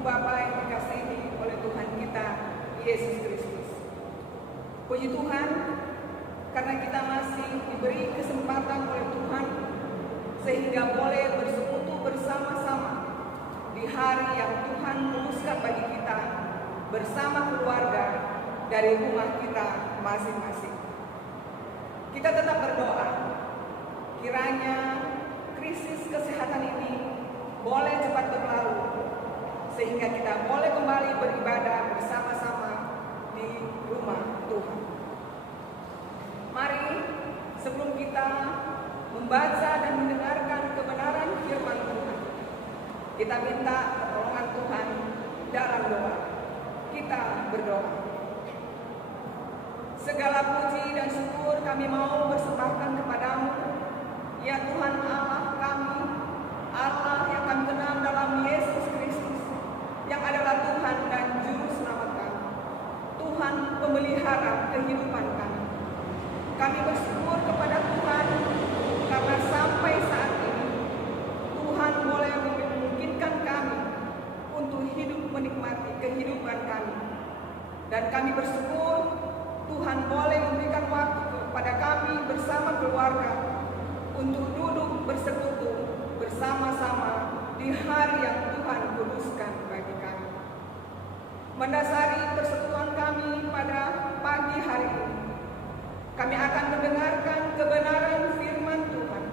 Ibu Bapa yang dikasihi oleh Tuhan kita Yesus Kristus. Puji Tuhan, karena kita masih diberi kesempatan oleh Tuhan sehingga boleh bersekutu bersama-sama di hari yang Tuhan khususkan bagi kita bersama keluarga dari rumah kita masing-masing. Kita tetap berdoa, kiranya krisis kesehatan ini boleh cepat berlalu sehingga kita boleh kembali beribadah bersama-sama di rumah Tuhan. Mari sebelum kita membaca dan mendengarkan kebenaran firman Tuhan, kita minta pertolongan Tuhan dalam doa. Kita berdoa. Segala puji dan syukur kami mau persembahkan kepadamu, ya Tuhan Allah kami, Allah yang kami kenal dalam Yesus Kristus, yang adalah Tuhan dan Juru Selamat kami, Tuhan pemelihara kehidupan kami. Kami bersyukur kepada Tuhan karena sampai saat ini Tuhan boleh memungkinkan kami untuk hidup menikmati kehidupan kami. Dan kami bersyukur Tuhan boleh memberikan waktu kepada kami bersama keluarga untuk duduk bersekutu bersama-sama di hari yang Tuhan kuduskan bagi kami. Mendasari persekutuan kami pada pagi hari ini, kami akan mendengarkan kebenaran firman Tuhan.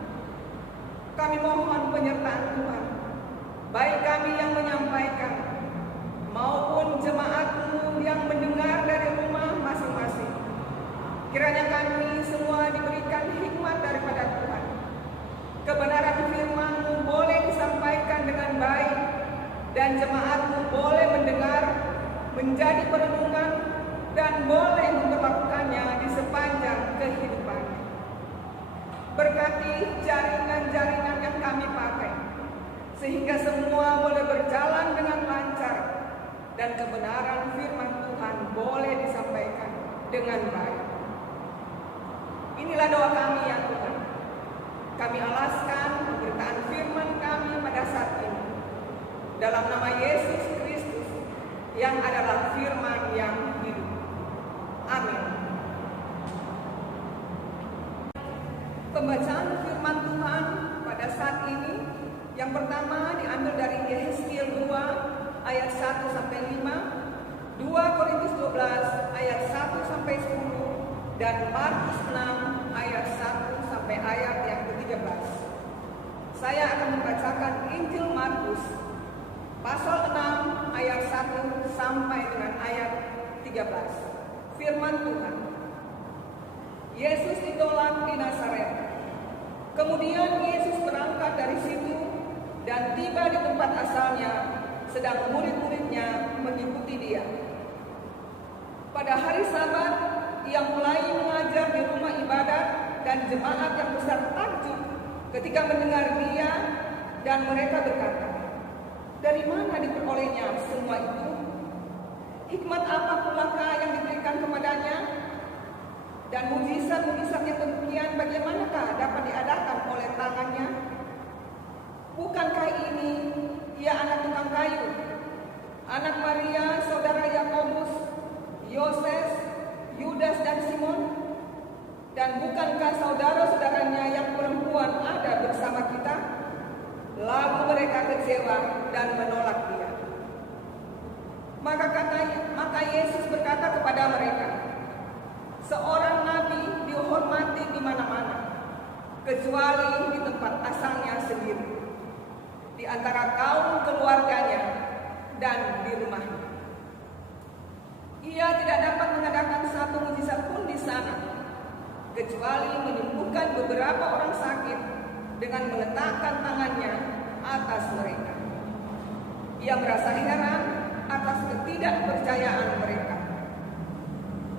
Kami mohon penyertaan Tuhan, baik kami yang menyampaikan maupun jemaat-Mu yang mendengar dari rumah masing-masing. Kiranya kami semua diberikan hikmat daripada Tuhan. Kebenaran firman-Mu boleh disampaikan dengan baik dan jemaat-Mu boleh mendengar, menjadi perenungan dan boleh memperlakukannya di sepanjang kehidupannya. Berkati jaringan-jaringan yang kami pakai, sehingga semua boleh berjalan dengan lancar dan kebenaran firman Tuhan boleh disampaikan dengan baik. Inilah doa kami ya Tuhan. Kami alaskan pemberitaan firman kami pada saat ini dalam nama Yesus Kristus yang adalah firman yang hidup. Amin. Pembacaan firman Tuhan pada saat ini yang pertama diambil dari Yehezkiel 2 ayat 1 sampai 5, 2 Korintus 12 ayat 1 sampai 10 dan Markus 6 ayat 1 sampai ayat yang ke-13. Saya akan membacakan Injil Markus pasal 6 ayat 1 sampai dengan ayat 13. Firman Tuhan. Yesus ditolak di Nazaret. Kemudian Yesus berangkat dari situ dan tiba di tempat asalnya, sedang murid-muridnya mengikuti dia. Pada hari Sabat, ia mulai mengajar di rumah ibadat dan jemaat yang besar takjub ketika mendengar dia, dan mereka berkata, "Dari mana diperolehnya semua itu? Hikmat apa pulakah yang diberikan kepadanya? Dan mujizat-mujizat yang demikian bagaimanakah dapat diadakan oleh tangannya? Bukankah ini ia anak tukang kayu, anak Maria, saudara Yakobus, Yoses, Yudas dan Simon? Dan bukankah saudara-saudaranya yang perempuan ada bersama kita?" Lalu mereka kecewa dan menolak dia. Maka Yesus berkata kepada mereka, "Seorang nabi dihormati di mana-mana, kecuali di tempat asalnya sendiri, di antara kaum keluarganya dan di rumahnya." Ia tidak dapat mengadakan satu mujizat pun di sana, kecuali menyembuhkan beberapa orang sakit dengan meletakkan tangannya atas mereka. Ia merasa heran atas ketidakpercayaan mereka.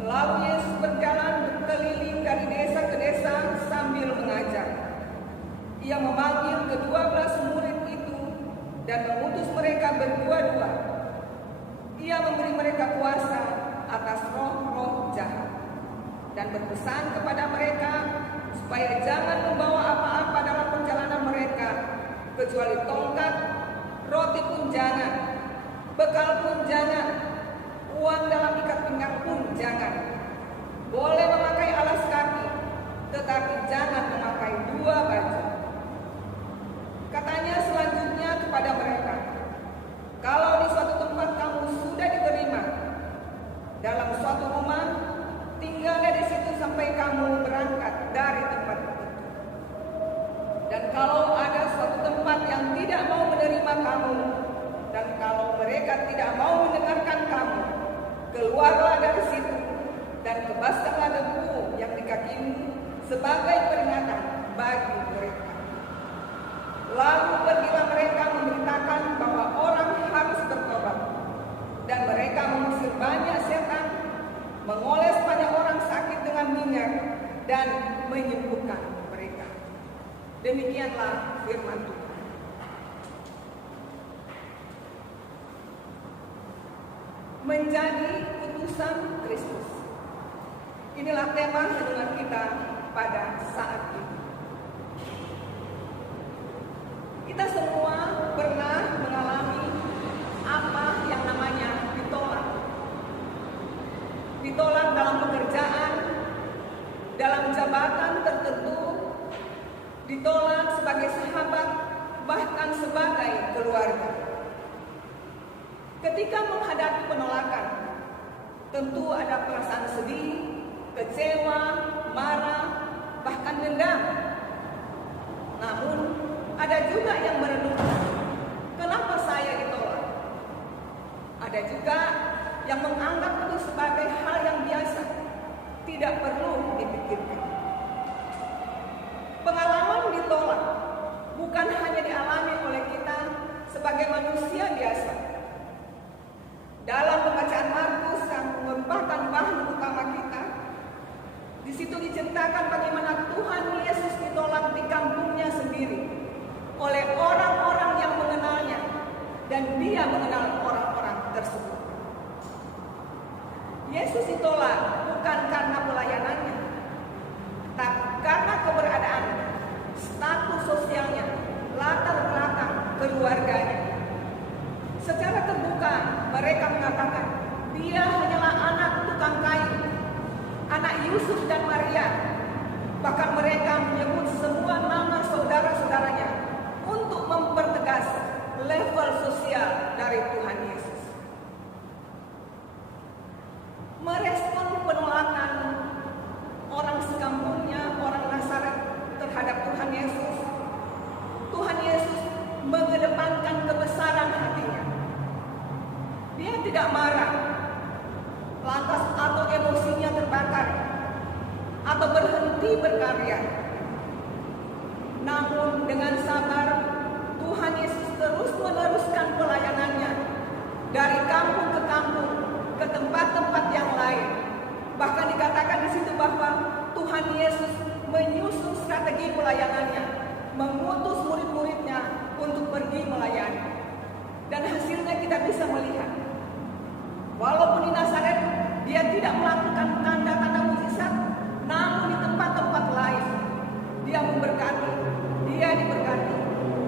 Lalu Yesus berjalan berkeliling dari desa ke desa sambil mengajar. Ia memanggil ke-12 murid itu dan mengutus mereka berdua-dua. Ia memberi mereka kuasa atas roh-roh jahat dan berpesan kepada mereka supaya jangan membawa apa-apa dalam perjalanan mereka kecuali tongkat, roti pun jangan, Bekal pun jangan, uang dalam ikat pinggang pun jangan. Boleh memakai alas kaki, tetapi jangan memakai 2 baju. Katanya selanjutnya kepada mereka, kalau di suatu tempat kamu sudah diterima dalam suatu rumah, tinggallah di situ sampai kamu berangkat dari tempat itu. Dan kalau ada suatu tempat yang tidak mau menerima kamu, dan kalau mereka tidak mau mendengarkan kamu, keluarlah dari situ dan kebaskanlah debu yang di kakimu sebagai peringatan bagi mereka. Lalu pergilah mereka memberitakan bahwa orang harus bertobat, dan mereka mengusir banyak setan, mengoles banyak orang sakit dengan minyak, dan menyembuhkan mereka. Demikianlah firman Tuhan. Menjadi utusan Kristus. Inilah tema renungan kita pada saat ini. Kita semua pernah mengalami apa yang namanya ditolak. Ditolak dalam pekerjaan, dalam jabatan tertentu, ditolak sebagai sahabat, bahkan sebagai keluarga. Ketika menghadapi penolakan, tentu ada perasaan sedih, kecewa, marah, bahkan dendam. Namun, ada juga yang merenungkan, kenapa saya ditolak? Ada juga yang menganggap itu sebagai hal yang biasa, tidak perlu dipikirkan. Pengalaman ditolak bukan hanya dialami oleh kita sebagai manusia biasa. Dalam pembacaan Markus yang merupakan bahan utama kita, di situ diceritakan bagaimana Tuhan Yesus ditolak di kampungnya sendiri oleh orang-orang yang mengenalnya, dan dia mengenal orang-orang tersebut. Yesus ditolak bukan karena pelayanannya, tapi karena keberadaannya, status sosialnya, latar belakang keluarganya. Secara terbuka mereka mengatakan dia hanyalah anak tukang kayu, anak Yusuf dan Maria. Bahkan mereka menyebut semua nama saudara-saudaranya untuk mempertegas level sosial dari Tuhan Yesus. Merespon penolakan orang sekampungnya, orang Nazaret terhadap Tuhan Yesus, Tuhan Yesus mengedepankan kebesaran hatinya. Dia tidak marah, lantas atau emosinya terbakar, atau berhenti berkarya. Namun dengan sabar, Tuhan Yesus terus meneruskan pelayanannya dari kampung ke kampung, ke tempat-tempat yang lain. Bahkan dikatakan di situ bahwa Tuhan Yesus menyusun strategi pelayanannya, mengutus murid-muridnya untuk pergi melayani. Dan hasilnya kita bisa melihat, walaupun di Nazaret dia tidak melakukan tanda-tanda mukjizat, namun di tempat-tempat lain dia memberkati, dia diberkati.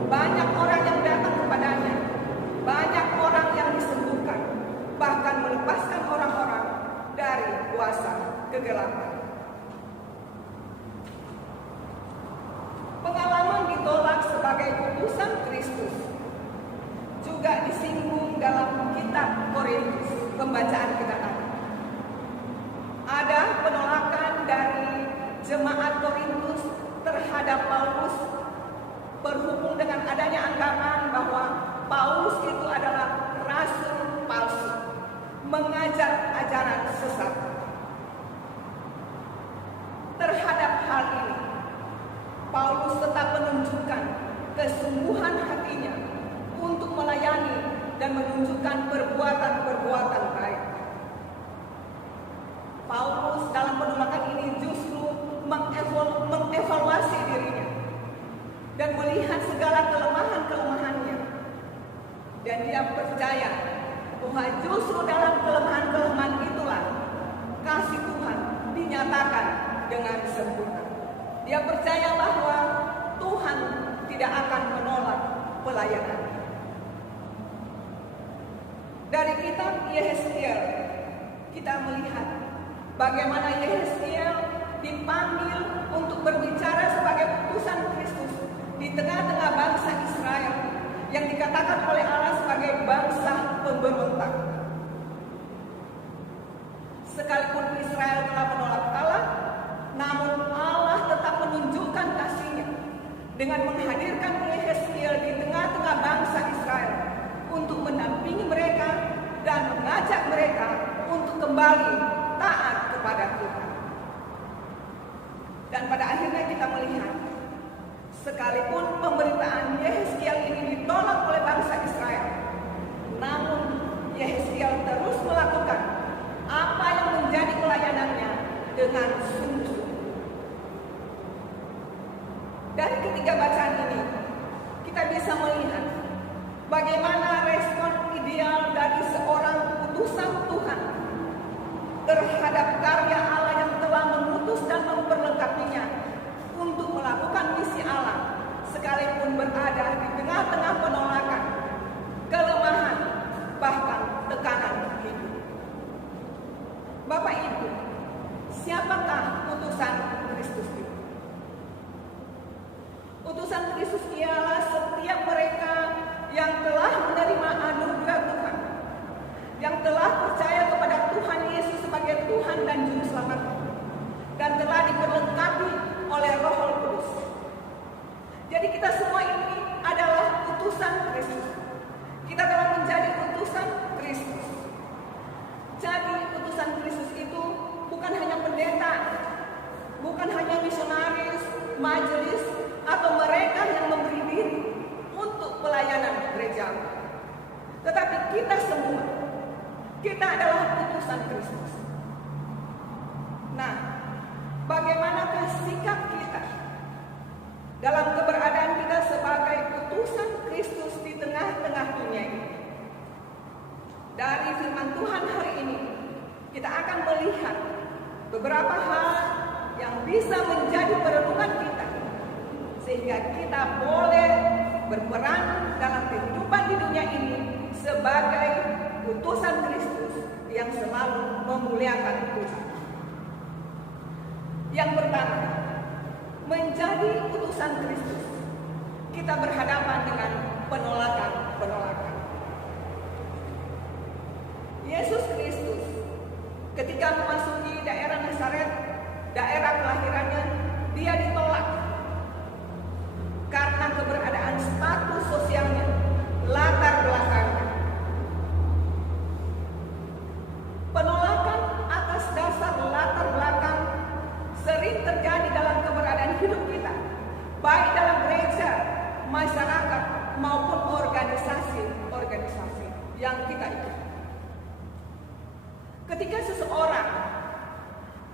Banyak orang yang datang kepadanya, banyak orang yang disembuhkan, bahkan melepaskan orang-orang dari kuasa kegelapan. Pengalaman ditolak sebagai utusan Kristus juga disinggung dalam kitab Korintus, pembacaan kita tadi. Ada penolakan dari jemaat Korintus terhadap Paulus berhubung dengan adanya anggapan bahwa Paulus itu adalah rasul palsu, mengajar ajaran sesat. Terhadap hal ini, Paulus tetap menunjukkan kesungguhan hatinya untuk melayani dan menunjukkan perbuatan-perbuatan baik. Paulus dalam penolakan ini justru mengevaluasi dirinya dan melihat segala kelemahan-kelemahannya. Dan dia percaya bahwa justru dalam kelemahan-kelemahan itulah kasih Tuhan dinyatakan dengan sempurna. Dia percaya bahwa Tuhan tidak akan menolak pelayanan. kitab Yehezkiel kita melihat bagaimana Yehezkiel dipanggil untuk berbicara sebagai utusan Kristus di tengah-tengah bangsa Israel yang dikatakan oleh Allah sebagai bangsa pemberontak. Sekalipun Israel telah menolak Allah, namun Allah tetap menunjukkan kasih-Nya dengan menghadirkan Yehezkiel di tengah-tengah bangsa Israel untuk mendampingi mereka dan mengajak mereka untuk kembali taat kepada Tuhan. Dan pada akhirnya kita melihat, sekalipun pemberitaan Yehezkiel ini ditolak oleh bangsa Israel, namun Yehezkiel terus melakukan apa yang menjadi pelayanannya dengan sungguh-sungguh. Dari ketiga bacaan ini, kita bisa melihat bagaimana respon ideal dari seorang utusan Tuhan terhadap karya Allah yang telah mengutus dan memperlengkapinya untuk melakukan misi Allah, sekalipun berada di tengah-tengah penolakan, kelemahan, bahkan tekanan hidup. Bapak Ibu, siapakah utusan Kristus itu? Utusan Kristus ialah setiap mereka yang telah menerima anugerah Tuhan, yang telah percaya kepada Tuhan Yesus sebagai Tuhan dan Juru Selamat, dan telah diperlengkapi oleh Roh Kudus. Jadi kita semua ini adalah utusan Kristus. Kita telah menjadi utusan Kristus. Jadi utusan Kristus itu bukan hanya pendeta, bukan hanya misionaris, majelis, atau mereka yang memberi diri untuk pelayanan gereja, tetapi kita semua, kita adalah utusan Kristus. Nah, bagaimanakah sikap kita dalam keberadaan kita sebagai utusan Kristus di tengah-tengah dunia ini? Dari firman Tuhan hari ini, kita akan melihat beberapa hal yang bisa menjadi perenungan kita, sehingga kita boleh berperan dalam kehidupan di dunia ini sebagai utusan Kristus yang selalu memuliakan Tuhan. Yang pertama, menjadi utusan Kristus, kita berhadapan dengan penolakan-penolakan. Yesus Kristus ketika memasuki daerah Nazaret, daerah kelahirannya, dia ditolak karena keberadaan status sosialnya, latar belakangnya. Penolakan atas dasar latar belakang sering terjadi dalam keberadaan hidup kita, baik dalam gereja, masyarakat, maupun organisasi-organisasi yang kita ikuti. Ketika seseorang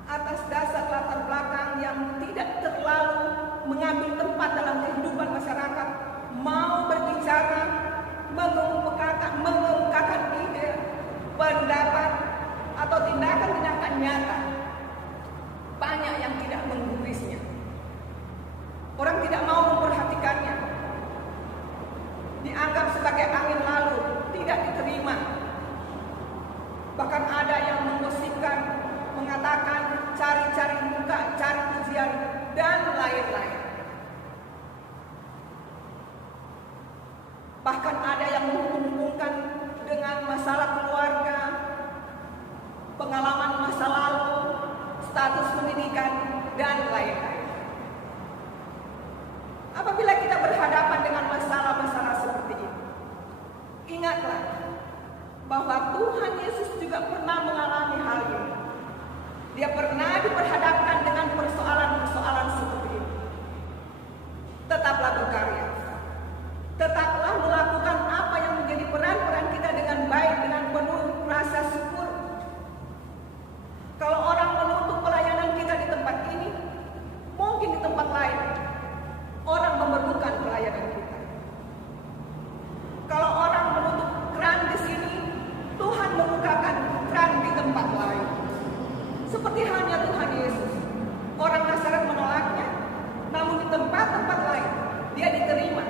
atas dasar latar belakang yang tidak terlalu mengambil tempat dalam kehidupan masyarakat mau berbicara, mengemukakan ide, pendapat, atau tindakan-tindakan nyata, banyak yang tidak menggubrisnya. Orang tidak mau memperhatikannya, dianggap sebagai angin lalu, tidak diterima. Bahkan ada yang menggosipkan, mengatakan cari-cari muka, cari pujian, dan lain-lain. Bahkan ada yang menghubungkan dengan masalah keluarga, pengalaman masa lalu, status pendidikan, dan lain-lain. Apabila kita berhadapan dengan masalah-masalah seperti ini, ingatlah bahwa Tuhan Yesus juga pernah mengalami hal ini. Dia pernah diperhadapkan dengan persoalan-persoalan seperti ini. Tetaplah berkarya. Tetaplah melakukan apa yang menjadi peran-peran kita dengan baik, dengan penuh rasa syukur. Kalau orang menuntut pelayanan kita di tempat ini, mungkin di tempat lain orang memerlukan pelayanan kita. Kalau orang menuntut keran di sini, Tuhan membukakan keran di tempat lain. Seperti halnya Tuhan Yesus, orang Nazaret menolaknya, namun di tempat-tempat lain dia diterima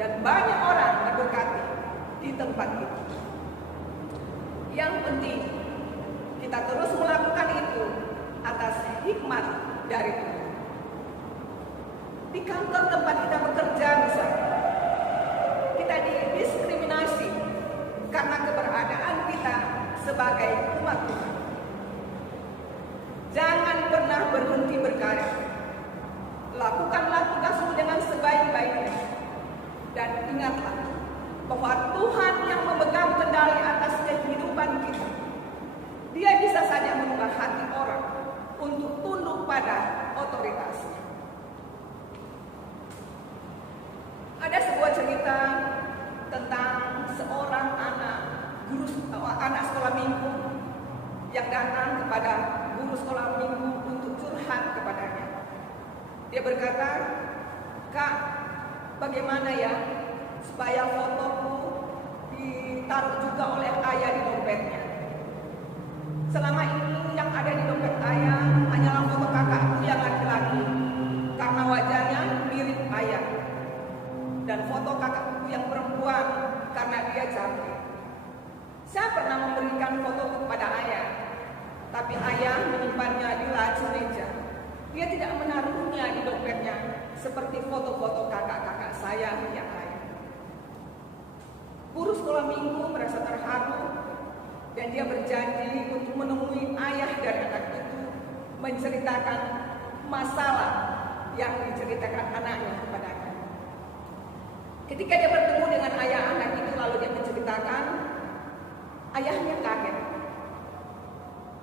dan banyak orang diberkati di tempat itu. Yang penting kita terus melakukan itu atas hikmat dari Tuhan. Di kantor tempat kita bekerja misalnya, kita didiskriminasi karena keberadaan kita sebagai umat Tuhan. Jangan pernah berhenti berkarya. Lakukanlah tugasmu dengan sebaik-baiknya. Dan ingatlah bahwa Tuhan yang memegang kendali atas kehidupan kita. Dia bisa saja mengubah hati orang untuk tunduk pada otoritasnya. Ada sebuah cerita tentang seorang anak sekolah minggu yang datang kepada guru sekolah minggu untuk curhat kepadanya. Dia berkata, "Kak, bagaimana ya supaya fotoku ditaruh juga oleh ayah di dompetnya? Selama ini yang ada di dompet ayah hanyalah foto kakakku yang laki-laki karena wajahnya mirip ayah, dan foto kakakku yang perempuan karena dia cantik. Saya pernah memberikan fotoku kepada ayah, tapi ayah menyimpannya di laci meja. Dia tidak menaruhnya di dompetnya seperti foto-foto kakak-kakak saya yang lain." Guru sekolah minggu merasa terharu dan dia berjanji untuk menemui ayah dari anak itu, menceritakan masalah yang diceritakan anaknya kepadanya. Ketika dia bertemu dengan ayah anak itu, lalu dia menceritakan, ayahnya kaget.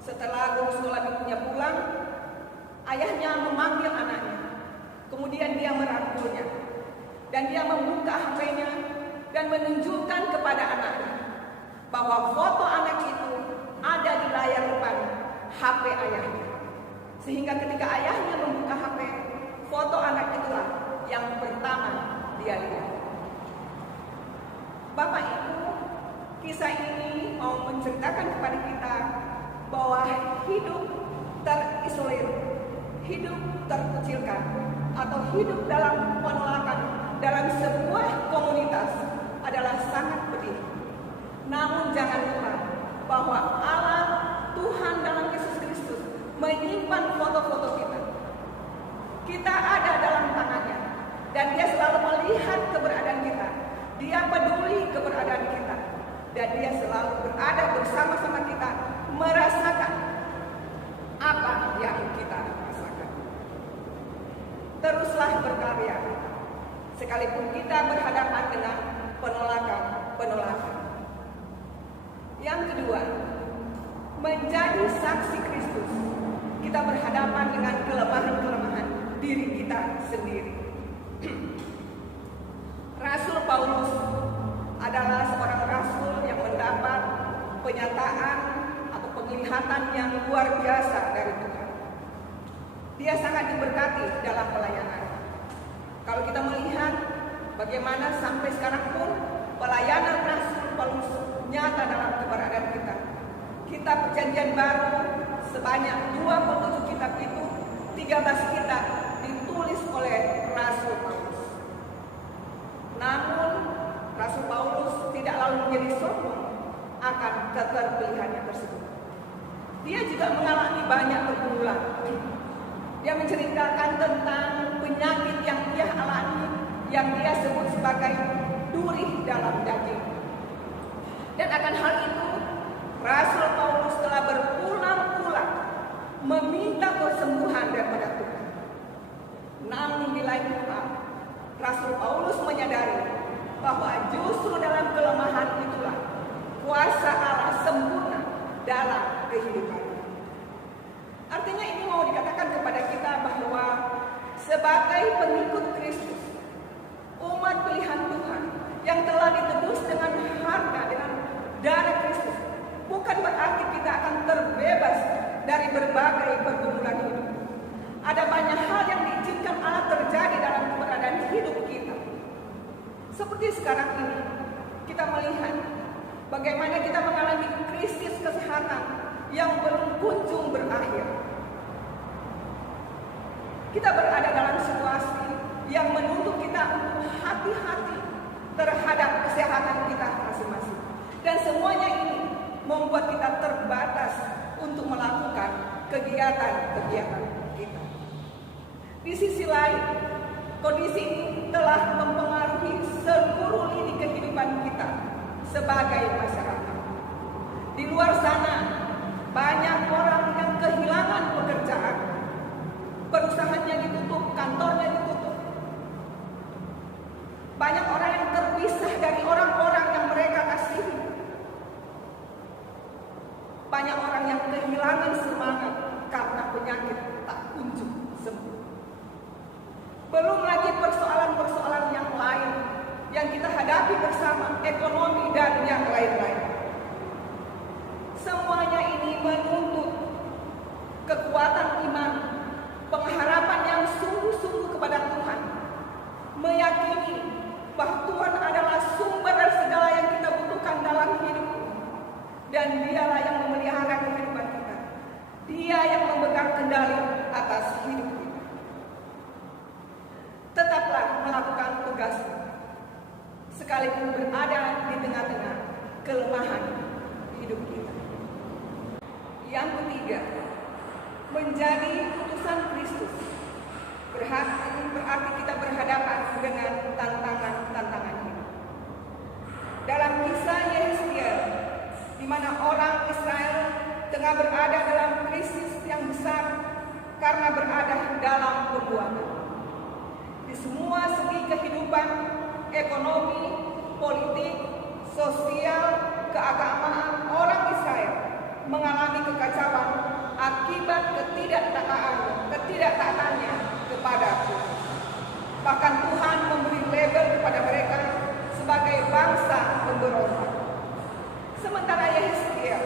Setelah guru sekolah minggunya pulang, ayahnya memanggil anaknya. Kemudian dia merangkulnya dan dia membuka HP-nya dan menunjukkan kepada anaknya bahwa foto anak itu ada di layar depan HP ayahnya. Sehingga ketika ayahnya membuka HP, foto anak itulah yang pertama dia lihat. Bapak Ibu, kisah ini mau menceritakan kepada kita bahwa hidup terisolir, hidup terkecilkan, atau hidup dalam penolakan dalam sebuah komunitas adalah sangat pedih. Namun jangan lupa bahwa Allah Tuhan dalam Yesus Kristus menyimpan foto-foto kita. Kita ada dalam tangannya dan dia selalu melihat keberadaan kita. Dia peduli keberadaan kita dan dia selalu berada bersama-sama kita, merasakan apa yang kita rasakan. Teruslah berkarya sekalipun kita berhadapan dengan penolakan. Yang kedua, menjadi saksi Kristus. Kita berhadapan dengan kelemahan-kelemahan diri kita sendiri. Rasul Paulus adalah seorang rasul yang mendapat penyataan atau penglihatan yang luar biasa dari Tuhan. Dia sangat diberkati dalam pelayanan. Kalau kita melihat bagaimana sampai sekarang pun pelayanan Rasul Paulus nyata dalam keberadaan kita. Kitab Perjanjian Baru sebanyak 27 kitab itu, 13 kitab ditulis oleh Rasul Paulus. Namun Rasul Paulus tidak lalu menjadi sombong akan keterpilihannya tersebut. Dia juga mengalami banyak pergumulan. Dia menceritakan tentang penyakit yang dia alami, yang dia sebut sebagai duri dalam daging. Dan akan hal itu Rasul Paulus telah berulang-ulang meminta kesembuhan daripada Tuhan. Namun di lain pihak, Rasul Paulus menyadari bahwa justru dalam kelemahan itulah kuasa Allah sempurna dalam kehidupan. Artinya ini mau dikatakan kepada kita bahwa sebagai pengikut Kristus, umat pilihan Tuhan yang telah ditebus dengan harga, dengan darah Kristus, bukan berarti kita akan terbebas dari berbagai pergumulan hidup. Ada banyak hal yang diizinkan Allah terjadi dalam keberadaan hidup kita. Seperti sekarang ini, kita melihat bagaimana kita mengalami krisis kesehatan yang belum kunjung berakhir. Kita berada dalam situasi yang menuntut kita untuk hati-hati terhadap kesehatan kita masing-masing. Dan semuanya ini membuat kita terbatas untuk melakukan kegiatan-kegiatan kita. Di sisi lain, kondisi ini telah mempengaruhi seluruh lini kehidupan kita sebagai masyarakat. Di luar sana, banyak orang yang kehilangan pekerjaan, perusahaannya ditutup, kantornya ditutup. Banyak orang yang terpisah dari orang-orang yang mereka kasihi. Banyak orang yang kehilangan semangat karena penyakit tak kunjung sembuh. Belum lagi persoalan-persoalan yang lain yang kita hadapi bersama, ekonomi dan yang lain-lain. Semuanya ini menuntut kekuatan iman, pengharapan yang sungguh-sungguh kepada Tuhan, meyakini bahwa Tuhan adalah sumber dari segala yang kita butuhkan dalam hidup, dan Dialah yang memelihara kehidupan kita. Dia yang memegang kendali atas hidup kita. Tetaplah melakukan tugasmu, sekalipun berada di tengah-tengah kelemahan hidup kita. Yang ketiga, menjadi utusan Kristus berarti kita berhadapan dengan tantangan-tantangan hidup. Dalam kisah Yehezkiel, di mana orang Israel tengah berada dalam krisis yang besar karena berada dalam pembuangan. Di semua segi kehidupan, ekonomi, politik, sosial, keagamaan, orang Israel mengalami kekacauan akibat ketidaktaatannya kepada Tuhan. Bahkan Tuhan memberi label kepada mereka sebagai bangsa pemberontak. Sementara Yehezkiel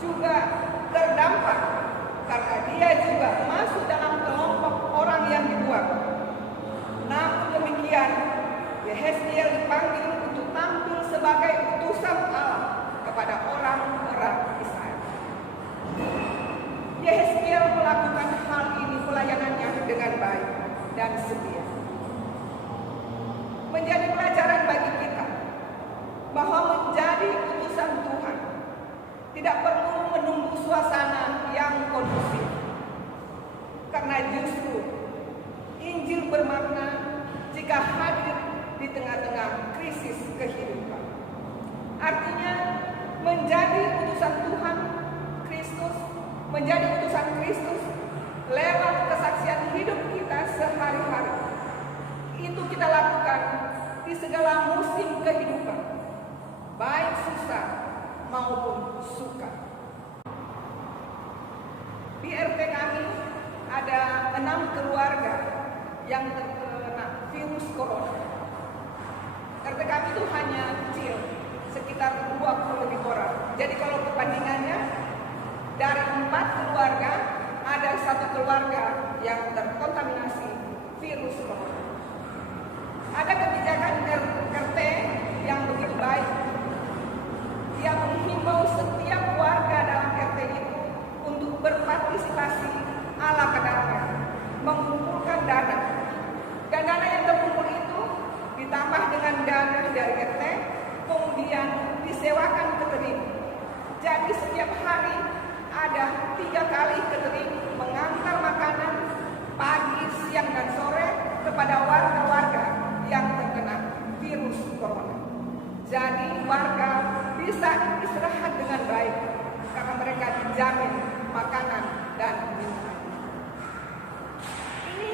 juga terdampak karena dia juga masuk dalam kelompok orang yang dibuang. Namun demikian, Yehezkiel dipanggil untuk tampil sebagai utusan Allah kepada orang-orang Israel. Yehezkiel melakukan hal ini, pelayanannya dengan baik dan setia. Menjadi pelajaran bagi kita bahwa menjadi utusan Tuhan tidak perlu menunggu suasana yang kondusif, karena justru Injil bermakna jika hadir di tengah-tengah krisis kehidupan. Artinya menjadi utusan Tuhan Kristus, menjadi utusan Kristus lewat kesaksian hidup kita sehari-hari. Itu kita lakukan di segala musim kehidupan, baik susah maupun suka. Di RT kami ada 6 keluarga yang terkena virus corona. RT kami itu hanya kecil, sekitar 20 lebih orang. Jadi kalau perbandingannya, dari 4 keluarga ada 1 keluarga yang terkontaminasi virus corona. Ada kebijakan RT yang begitu baik. Dia menghimbau setiap warga dalam RT itu untuk berpartisipasi ala kadarnya, mengumpulkan dana. Dan dana yang terkumpul itu ditambah dengan dana dari RT, kemudian disewakan catering. Jadi setiap hari ada 3 kali catering mengantar makanan pagi, siang, dan sore kepada warga-warga yang terkena virus corona. Jadi warga bisa istirahat dengan baik karena mereka dijamin makanan dan minuman. Ini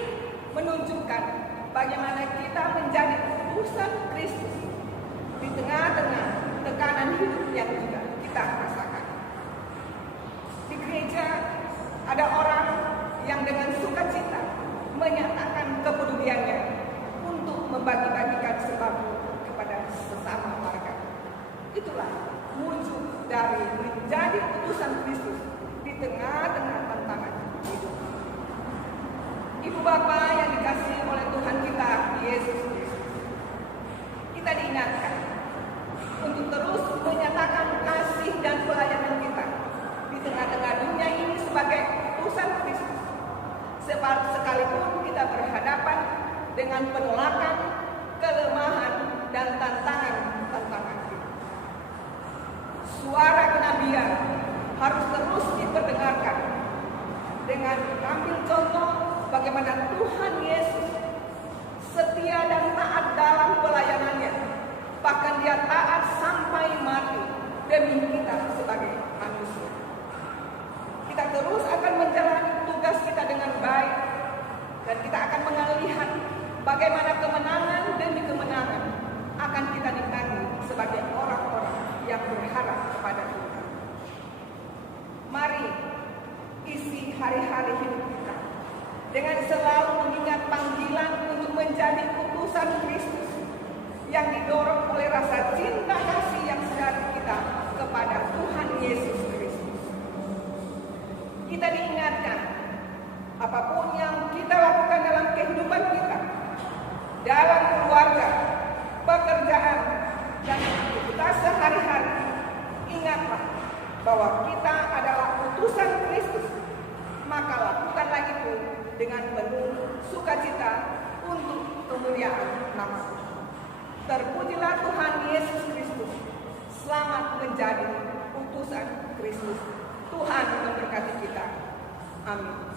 menunjukkan bagaimana kita menjadi utusan Kristus di tengah-tengah tekanan hidup yang juga kita rasakan. Di gereja ada orang yang dengan sukacita menyatakan kepeduliannya untuk membagi-bagikan sembako kepada sesama warga. Itulah wujud dari menjadi utusan Kristus di tengah-tengah tantangan hidup. Ibu Bapa yang dikasihi oleh Tuhan kita Yesus Kristus, kita diingatkan untuk terus menyatakan kasih dan pelayanan kita di tengah-tengah dunia ini sebagai utusan Kristus. Sekalipun kita berhadapan dengan penolakan, kelemahan, dan tantangan-tantangan hidup. Suara kenabian harus terus diperdengarkan dengan ambil contoh bagaimana Tuhan Yesus setia dan taat dalam pelayanannya. Bahkan dia taat sampai mati demi kita sebagai manusia. Kita terus akan menjalani tugas kita dengan baik, dan kita akan melihat bagaimana kemenangan demi kemenangan akan kita nikmati sebagai orang-orang yang berharap kepada Tuhan. Mari isi hari-hari hidup kita dengan selalu mengingat panggilan untuk menjadi utusan Kristus yang didorong oleh rasa cinta kasih yang sejati kita kepada Tuhan Yesus Kristus. Kita diingatkan, apapun yang kita lakukan dalam kehidupan kita, dalam keluarga, pekerjaan, dan aktivitas sehari-hari, ingatlah bahwa kita adalah utusan Kristus. Maka lakukanlah itu dengan penuh sukacita untuk kemuliaan nama Tuhan. Terpujilah Tuhan Yesus Kristus. Selamat menjadi utusan Kristus. Tuhan memberkati kita. Amin.